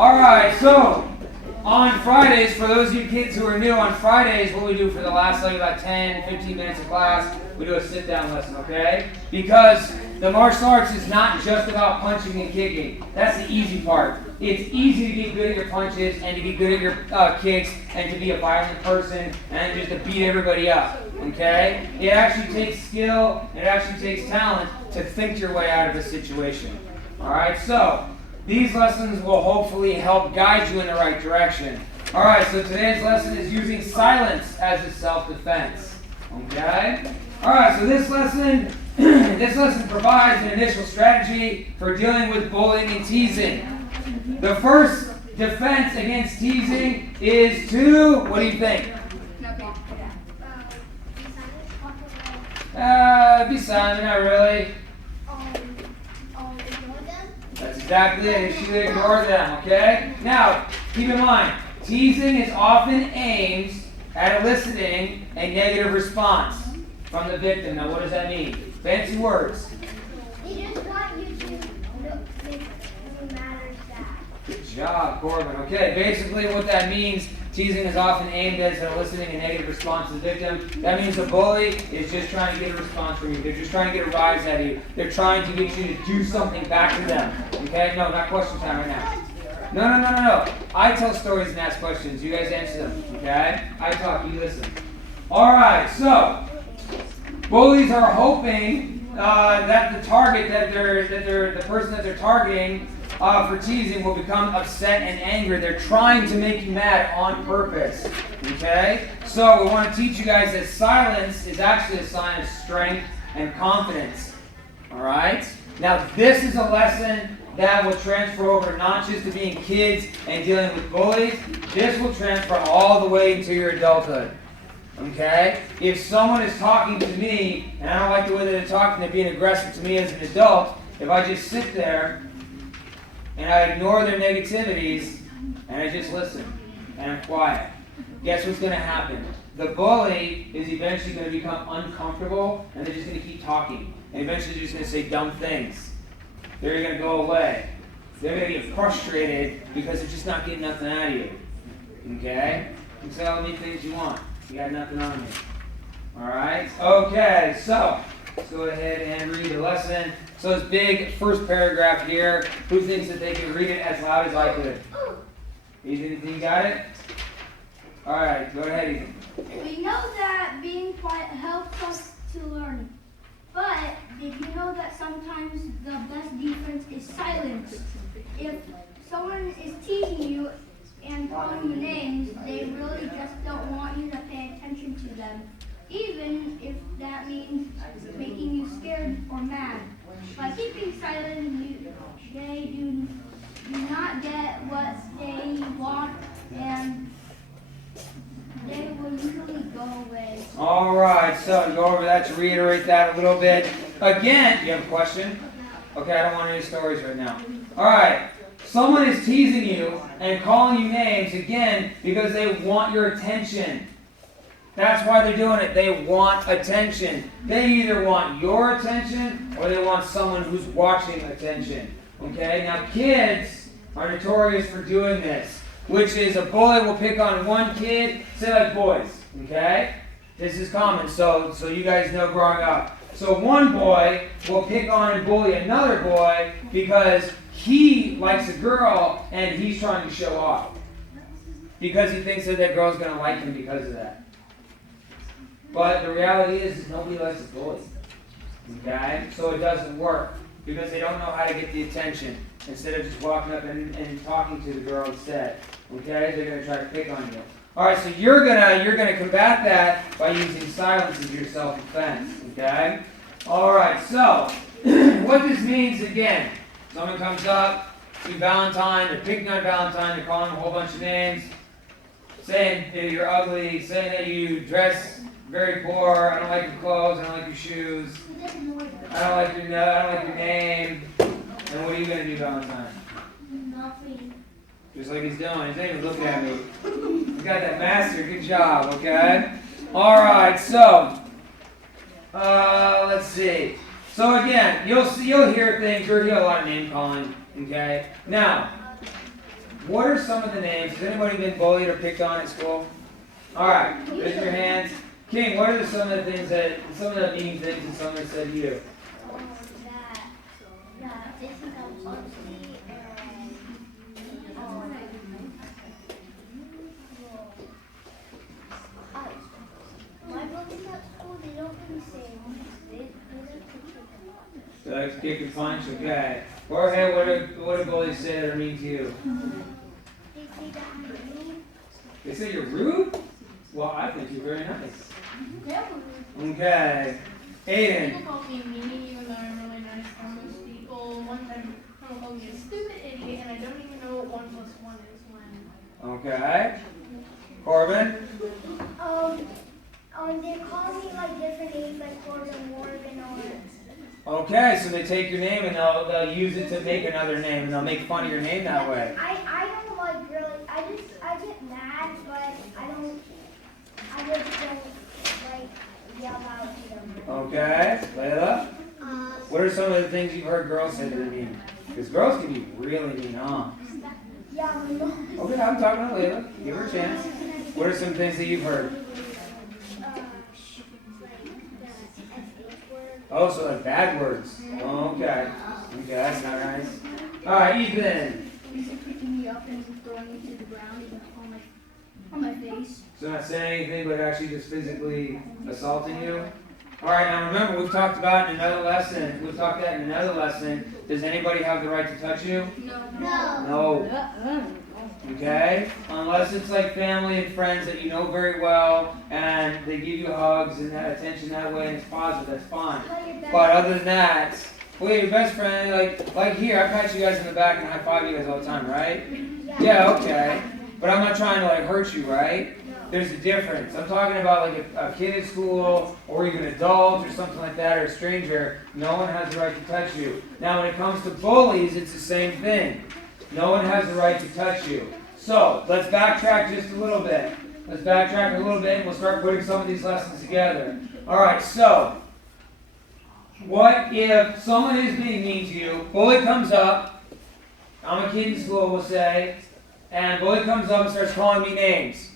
Alright, so on Fridays, for those of you kids who are new, on Fridays, what we do for the last like about 10, 15 minutes of class, we do a sit-down lesson, okay? Because the martial arts is not just about punching and kicking. That's the easy part. It's easy to get good at your punches and to get good at your kicks and to be a violent person and just to beat everybody up, okay? It actually takes skill, it actually takes talent to think your way out of a situation. Alright, so these lessons will hopefully help guide you in the right direction. Alright, so today's lesson is using silence as a self-defense. Okay? Alright, so this lesson provides an initial strategy for dealing with bullying and teasing. The first defense against teasing is to, what do you think? Be silent, not really. That's exactly it. You should ignore them, okay? Now, keep in mind, teasing is often aimed at eliciting a negative response from the victim. Now, what does that mean? Fancy words. They just want you to make it matter that. Good job, Corbin. Okay, basically what that means, teasing is often aimed at eliciting a negative response to the victim. That means the bully is just trying to get a response from you. They're just trying to get a rise out of you. They're trying to get you to do something back to them. Okay? No, not question time right now. No. I tell stories and ask questions. You guys answer them. Okay? I talk, you listen. Alright, so bullies are hoping that the target the person that they're targeting for teasing will become upset and angry. They're trying to make you mad on purpose. Okay? So we want to teach you guys that silence is actually a sign of strength and confidence. Alright? Now this is a lesson that will transfer over not just to being kids and dealing with bullies. This will transfer all the way into your adulthood. Okay? If someone is talking to me and I don't like the way that they're talking, they're being aggressive to me as an adult, if I just sit there and I ignore their negativities, and I just listen, and I'm quiet, guess what's going to happen? The bully is eventually going to become uncomfortable, and they're just going to keep talking. And eventually they're just going to say dumb things. They're going to go away. They're going to get frustrated because they're just not getting nothing out of you. Okay? You can say all the things you want. You got nothing on me. Alright? Okay, so let's go ahead and read the lesson. So this big first paragraph here, who thinks that they can read it as loud as I could? Ethan, you got it? Alright, go ahead, Ethan. We know that being quiet helps us to learn. But did you know that sometimes the best defense is silence? If someone is teasing you and calling you names, they really just don't want you to pay attention to them, even if that means making you scared or mad. By keeping silent, they do not get what they want, and they will usually go away. All right, so to go over that, to reiterate that a little bit. Again, you have a question? Okay, I don't want any stories right now. All right, someone is teasing you and calling you names, again, because they want your attention. That's why they're doing it. They want attention. They either want your attention or they want someone who's watching attention. Okay? Now, kids are notorious for doing this, which is a bully will pick on one kid, say like boys. Okay? This is common, so you guys know growing up. So one boy will pick on and bully another boy because he likes a girl and he's trying to show off. Because he thinks that girl's going to like him because of that. But the reality is nobody likes a bully. Okay? So it doesn't work. Because they don't know how to get the attention. Instead of just walking up and talking to the girl instead. Okay? They're going to try to pick on you. Alright, so you're gonna combat that by using silence as your self-defense. Okay? Alright, so what this means again, someone comes up to Valentine, they're picking on Valentine, they're calling him a whole bunch of names, saying that you're ugly, saying that you dress very poor, I don't like your clothes, I don't like your shoes, I don't like your name. And what are you going to do, Valentine? Nothing. Just like he's doing. He's not even looking at me. He's got that master. Good job, okay? Alright, so let's see. So again, you'll hear things, you'll hear a lot of name calling, okay? Now, what are some of the names? Has anybody been bullied or picked on at school? All right, raise your hands. King, what are some of the things some of the mean things that someone said to you? That they think I'm ugly and my bullies at school, they don't really say they don't kick So that's kick and punch, okay. Jorge, what do bullies say that are mean to you? They say that I'm rude. They say you're rude? Well, I think you're very nice. Yeah. Okay. Aiden. People call me mean even though I'm really nice to most people. One time someone called me a stupid idiot and I don't even know what 1 plus 1 is when. Okay. Corbin. They call me like different names like Corbin, Morgan, or. Okay, so they take your name and they'll use it to make another name and they'll make fun of your name that way. I don't like really. I get mad, but I just don't like yell out to them. Okay. Layla. What are some of the things you've heard girls say that are mean? Because girls can be really mean, huh? Yeah, my mom. Okay, I'm talking to Layla. Give her a chance. What are some things that you've heard? Oh, so like bad words. Oh, okay. Okay, that's not nice. Alright, Ethan. He's picking me up and throwing me to the ground on my face. So not saying anything, but actually just physically assaulting you? Alright, now remember, we've talked about in another lesson. We've talked that in another lesson. Does anybody have the right to touch you? No. No. Okay? Unless it's like family and friends that you know very well and they give you hugs and that attention that way and it's positive, that's fine. But other than that, well, your best friend, like here, I pat you guys in the back and high five you guys all the time, right? Yeah, okay. But I'm not trying to like hurt you, right? There's a difference. I'm talking about like a kid at school or even adults or something like that or a stranger. No one has the right to touch you. Now when it comes to bullies, it's the same thing. No one has the right to touch you. So, let's backtrack just a little bit. Let's backtrack a little bit and we'll start putting some of these lessons together. Alright, so, what if someone is being mean to you, bully comes up, I'm a kid in school, we'll say, and bully comes up and starts calling me names.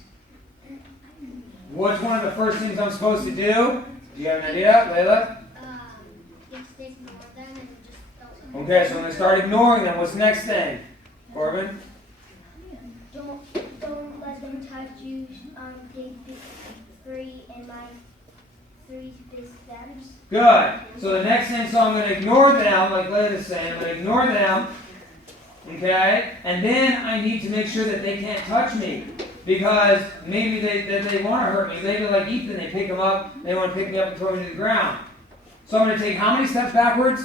What's one of the first things I'm supposed to do? Do you have an idea, Layla? Just ignore them and just don't. Okay, so I'm going to start ignoring them. What's the next thing? Corbin? Don't let them touch you. Take 3 and my 3 big steps. Good. So the next thing, so I'm going to ignore them, like Layla's saying. I'm going to ignore them. Okay? And then I need to make sure that they can't touch me. Because maybe they want to hurt me. Maybe like Ethan, they pick him up, they want to pick me up and throw me to the ground. So I'm going to take how many steps backwards?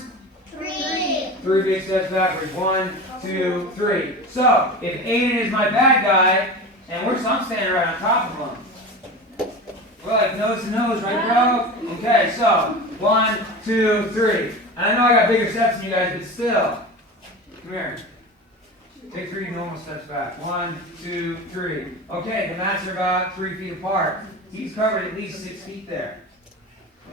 3. 3 big steps backwards. 1, 2, 3. So, if Aiden is my bad guy, and I'm standing right on top of him. We're like nose to nose, right, bro? Okay, so 1, 2, 3. And I know I got bigger steps than you guys, but still. Come here. Take 3 normal steps back. 1, 2, 3. Okay, the mats are about 3 feet apart. He's covered at least 6 feet there.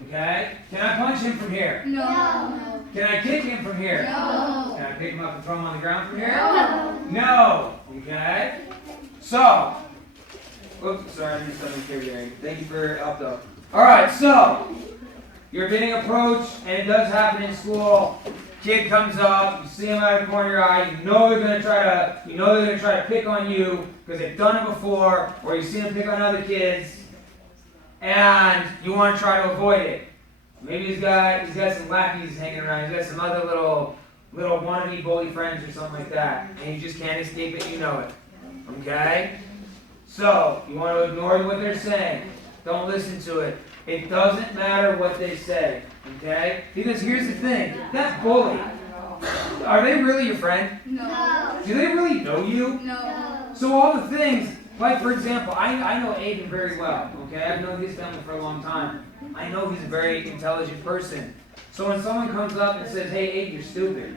Okay? Can I punch him from here? No. Can I kick him from here? No. Can I pick him up and throw him on the ground from here? No. No. Okay? So, oops, sorry, I missed something here. Thank you for your help though. Alright, so, you're getting approached, and it does happen in school. Kid comes up, you see him out of the corner of your eye, you know they're gonna try to pick on you, because they've done it before, or you see them pick on other kids, and you want to try to avoid it. Maybe he's got some lackeys hanging around, he's got some other little wannabe bully friends or something like that, and you just can't escape it, you know it. Okay? So, you want to ignore what they're saying. Don't listen to it. It doesn't matter what they say. Okay? Because here's the thing. That bully, are they really your friend? No. Do they really know you? No. So all the things, like for example, I know Aiden very well. Okay? I've known his family for a long time. I know he's a very intelligent person. So when someone comes up and says, hey Aiden, you're stupid,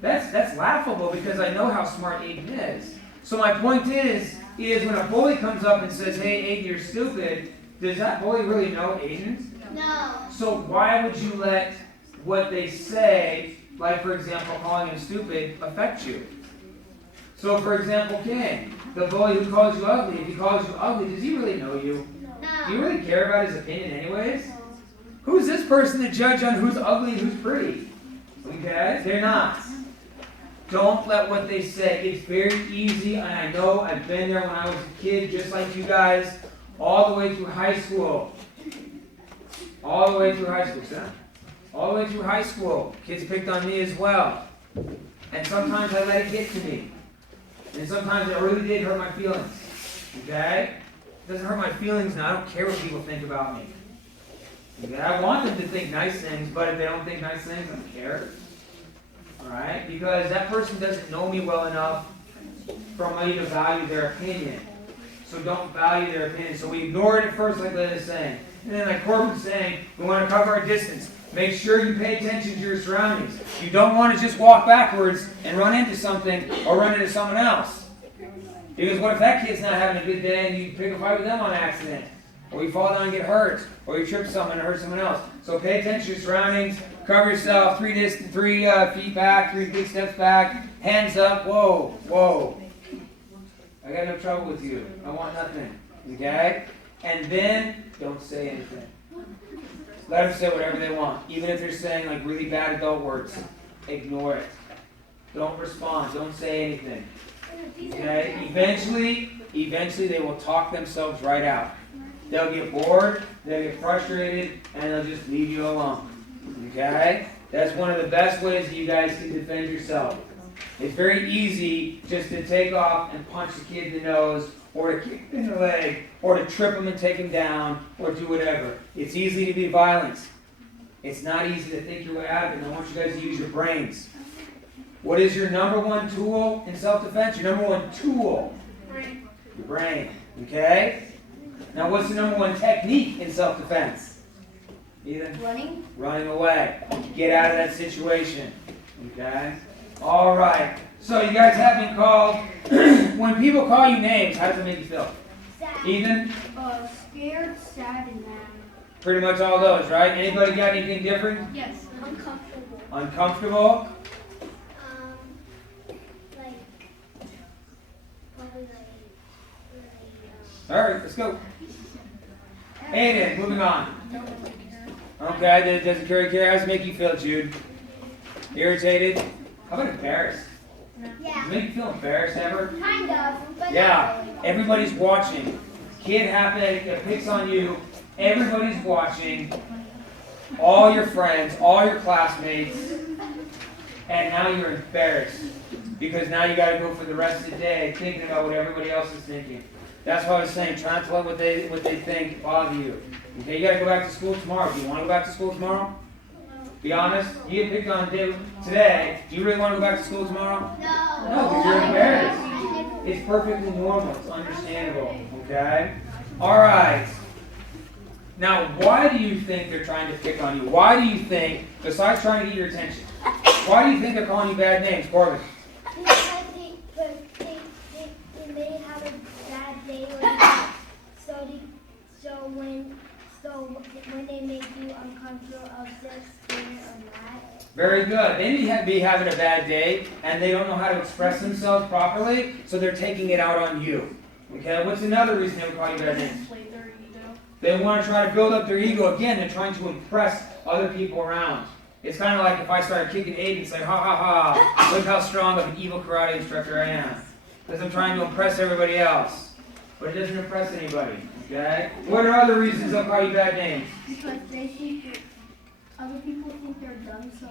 that's laughable because I know how smart Aiden is. So my point is when a bully comes up and says, hey Aiden, you're stupid, does that bully really know Aiden? No. So why would you let what they say, like for example calling him stupid, affect you? So, for example, King, the bully who calls you ugly, if he calls you ugly, does he really know you? Do you really care about his opinion anyways? Who's this person to judge on who's ugly and who's pretty? Okay? They're not. Don't let what they say. It's very easy, and I know I've been there when I was a kid, just like you guys, all the way through high school. All the way through high school, son. All the way through high school. Kids picked on me as well. And sometimes I let it get to me. And sometimes it really did hurt my feelings. Okay? It doesn't hurt my feelings now. I don't care what people think about me. Okay? I want them to think nice things, but if they don't think nice things, I don't care. Alright? Because that person doesn't know me well enough for me to value their opinion. So don't value their opinion. So we ignore it at first, like Liz is saying. And then like Corbin's saying, we want to cover our distance. Make sure you pay attention to your surroundings. You don't want to just walk backwards and run into something or run into someone else. Because what if that kid's not having a good day and you pick a fight with them on accident? Or you fall down and get hurt. Or you trip someone and hurt someone else. So pay attention to your surroundings. Cover yourself 3 feet back, 3 big steps back. Hands up. Whoa, whoa. I got no trouble with you. I want nothing. Okay? And then don't say anything. Let them say whatever they want. Even if they're saying like really bad adult words. Ignore it. Don't respond. Don't say anything. Okay? Eventually they will talk themselves right out. They'll get bored, they'll get frustrated, and they'll just leave you alone. Okay? That's one of the best ways that you guys can defend yourself. It's very easy just to take off and punch the kid in the nose, or to kick him in the leg, or to trip him and take him down, or do whatever. It's easy to be violent. It's not easy to think your way out of it, and I want you guys to use your brains. What is your number one tool in self-defense? Your number one tool? Your brain. Okay? Now what's the number one technique in self-defense? Ethan? Running. Running away. Get out of that situation. Okay? Alright. So you guys have been called, when people call you names, how does it make you feel? Sad. Ethan? Scared, sad, and mad. Pretty much all those, right? Anybody got anything different? Yes. Uncomfortable. Uncomfortable? Probably Alright, let's go. Aiden, moving on. Okay, doesn't carry care. How does it make you feel, Jude? Irritated? How about embarrassed? Yeah. Does it make you feel embarrassed ever? Kind of. But Yeah, everybody's watching. Kid picks on you. Everybody's watching. All your friends, all your classmates. And now you're embarrassed. Because now you got to go for the rest of the day thinking about what everybody else is thinking. That's why I was saying, try not to let what they think bother you. Okay, you got to go back to school tomorrow. Do you want to go back to school tomorrow? Be honest. You get picked on today. Do you really want to go back to school tomorrow? No. No, because you're embarrassed. It's perfectly normal. It's understandable. Okay? All right. Now, why do you think they're trying to pick on you? Why do you think, besides trying to get your attention, why do you think they're calling you bad names, Corbin? Because they may have a bad day or that. So when they make you uncomfortable, upset, scared, or mad. Very good. They may be having a bad day, and they don't know how to express themselves properly, so they're taking it out on you. Okay? What's another reason they would call you bad names? They want to try to build up their ego. Again, they're trying to impress other people around. It's kind of like if I started kicking Aiden and say, ha ha ha, look how strong of an evil karate instructor I am. Because I'm trying to impress everybody else. But it doesn't impress anybody. Okay? What are other reasons they'll call you bad names? Because they think other people think they're dumb, so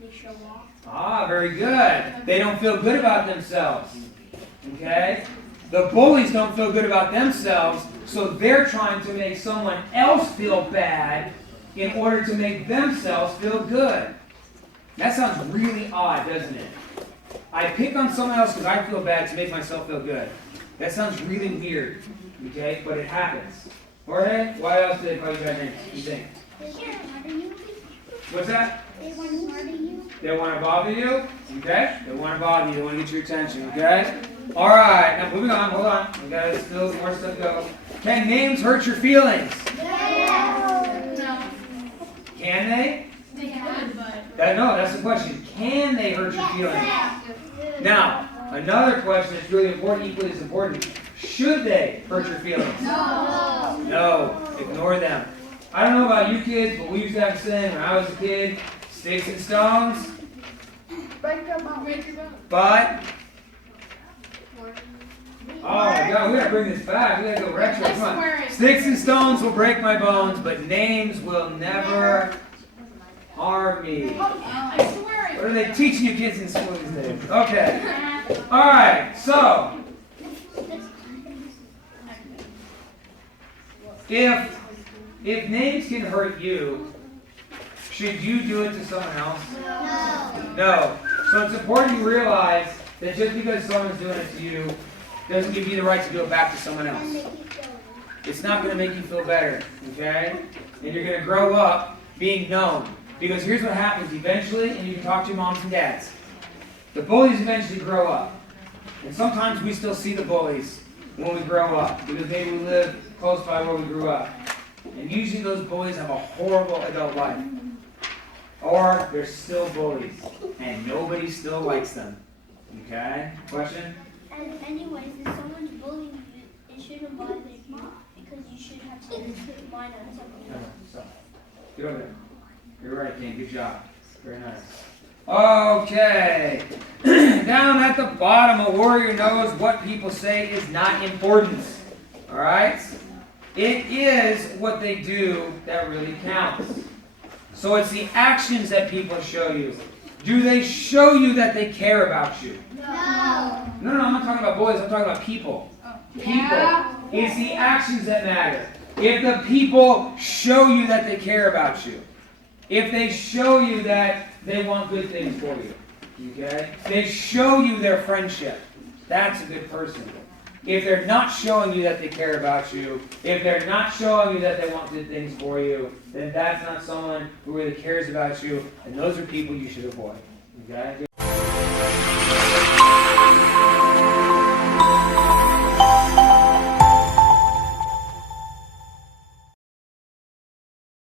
they show off. Ah, very good. They don't feel good about themselves. Okay? The bullies don't feel good about themselves, so they're trying to make someone else feel bad in order to make themselves feel good. That sounds really odd, doesn't it? I pick on someone else because I feel bad to make myself feel good. That sounds really weird, okay? But it happens. Jorge, why else do they call you bad names? You think? What's that? They want to murder you. They want to bother you? Okay? They want to bother you. They want to get your attention, okay? Alright, now moving on. Hold on. We got still more stuff to go. Can names hurt your feelings? No. Can they? They could, but. No, that's the question. Can they hurt your feelings? Now, Another question that's really important, equally as important. Should they hurt your feelings? No. No. Ignore them. I don't know about you kids, but we used to have a saying when I was a kid, sticks and stones. Break your bone. But, oh my God, we gotta bring this back. We gotta go retro. Come on. Sticks and stones will break my bones, but names will never harm me. I swear. What are they teaching you kids in school these days? Okay. All right. So, if names can hurt you, should you do it to someone else? No. So it's important you realize that just because someone's doing it to you doesn't give you the right to do it back to someone else. It's not going to make you feel better, okay? And you're going to grow up being known. Because here's what happens eventually, and you can talk to your moms and dads. The bullies eventually grow up. And sometimes we still see the bullies when we grow up, because maybe we live close by where we grew up. And usually those bullies have a horrible adult life. Or they're still bullies, and nobody still likes them. Okay? Question? And anyways, if someone's bullying you, it shouldn't bother you because you should have to mind on something else. So, get over there. You're right, King. Good job. Very nice. Okay. Down at the bottom, a warrior knows what people say is not important. All right? It is what they do that really counts. So it's the actions that people show you. Do they show you that they care about you? No. No, I'm not talking about boys. I'm talking about people. People. Yeah. It's the actions that matter. If the people show you that they care about you, if they show you that they want good things for you, okay? They show you their friendship. That's a good person. If they're not showing you that they care about you, if they're not showing you that they want good things for you, then that's not someone who really cares about you, and those are people you should avoid, okay?